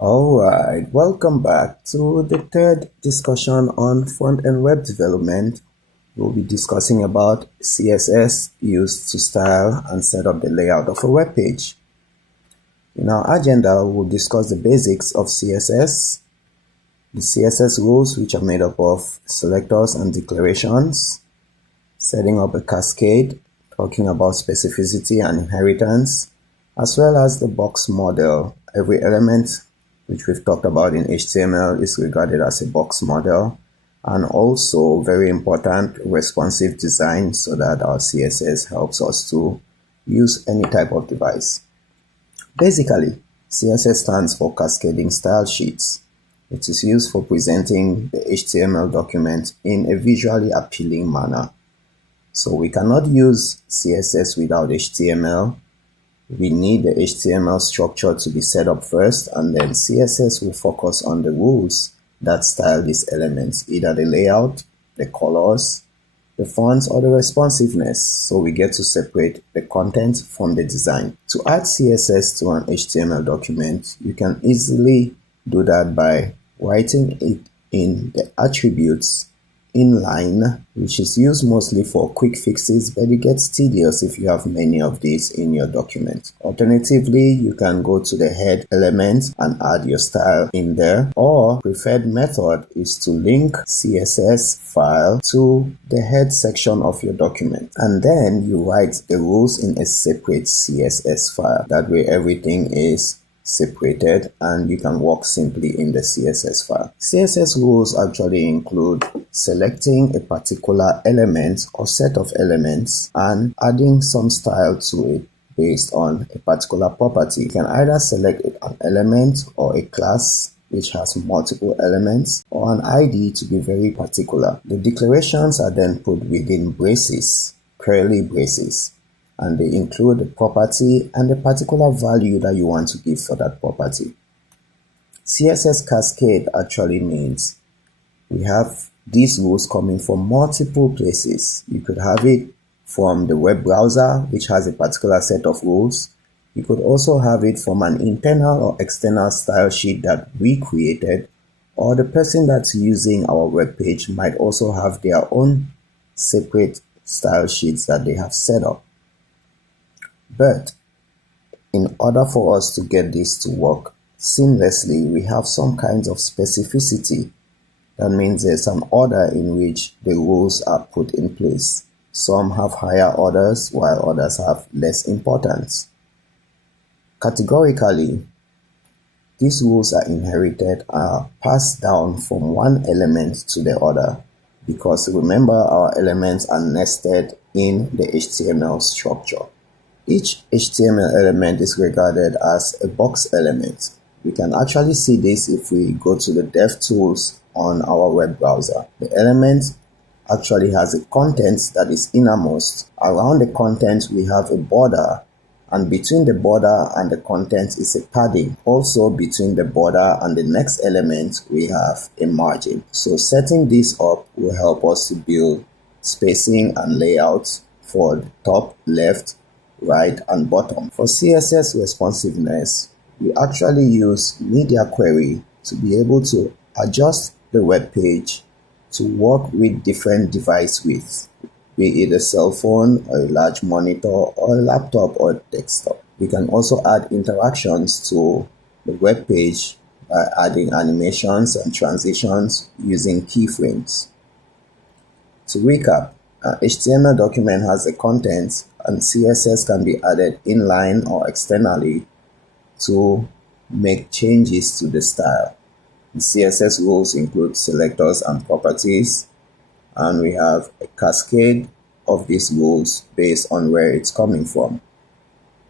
Alright, welcome back to the third discussion on front-end web development. We'll be discussing about CSS used to style and set up the layout of a web page. In our agenda, we'll discuss the basics of CSS, the CSS rules, which are made up of selectors and declarations, setting up a cascade, talking about specificity and inheritance, as well as the box model. Every element which we've talked about in HTML is regarded as a box model, and also very important, responsive design, so that our CSS helps us to use any type of device. Basically, CSS stands for Cascading Style Sheets. It is used for presenting the HTML document in a visually appealing manner. So we cannot use CSS without HTML. We need the HTML structure to be set up first, and then CSS will focus on the rules that style these elements, either the layout, the colors, the fonts, or the responsiveness. So we get to separate the content from the design. To add CSS to an HTML document, you can easily do that by writing it in the attributes inline, which is used mostly for quick fixes, but it gets tedious if you have many of these in your document. Alternatively, you can go to the head element and add your style in there, or preferred method is to link CSS file to the head section of your document, and then you write the rules in a separate CSS file. That way everything is separated and you can work simply in the CSS file. CSS rules actually include selecting a particular element or set of elements and adding some style to it based on a particular property. You can either select an element or a class which has multiple elements, or an ID to be very particular. The declarations are then put within braces, curly braces, and they include the property and the particular value that you want to give for that property. CSS Cascade actually means we have these rules coming from multiple places. You could have it from the web browser, which has a particular set of rules. You could also have it from an internal or external style sheet that we created, or the person that's using our web page might also have their own separate style sheets that they have set up. But in order for us to get this to work seamlessly, we have some kinds of specificity. That means there's an order in which the rules are put in place. Some have higher orders while others have less importance. Categorically, these rules are inherited, are passed down from one element to the other, because remember, our elements are nested in the HTML structure. Each HTML element is regarded as a box element. We can actually see this if we go to the DevTools on our web browser. The element actually has a content that is innermost. Around the content we have a border, and between the border and the content is a padding. Also between the border and the next element we have a margin. So setting this up will help us to build spacing and layout for the top, left, right, and bottom. For CSS responsiveness, we actually use media query to be able to adjust the web page to work with different device widths, be it a cell phone or a large monitor or a laptop or desktop. We can also add interactions to the web page by adding animations and transitions using keyframes. To recap, an HTML document has a content, and CSS can be added inline or externally to make changes to the style. The CSS rules include selectors and properties, and we have a cascade of these rules based on where it's coming from.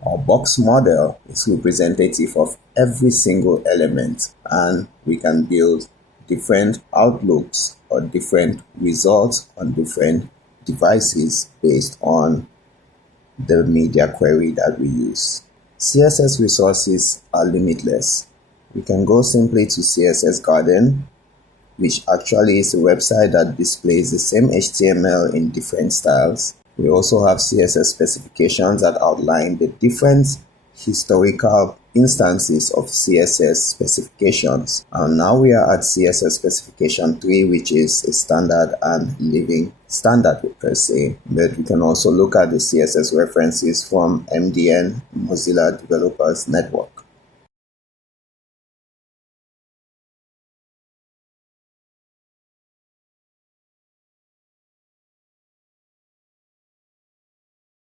Our box model is representative of every single element, and we can build different outlooks or different results on different devices based on the media query that we use. CSS resources are limitless. We can go simply to CSS Garden, which actually is a website that displays the same HTML in different styles. We also have CSS specifications that outline the different historical instances of CSS specifications. And now we are at CSS specification 3, which is a standard and living standard per se. But we can also look at the CSS references from MDN, Mozilla Developers Network.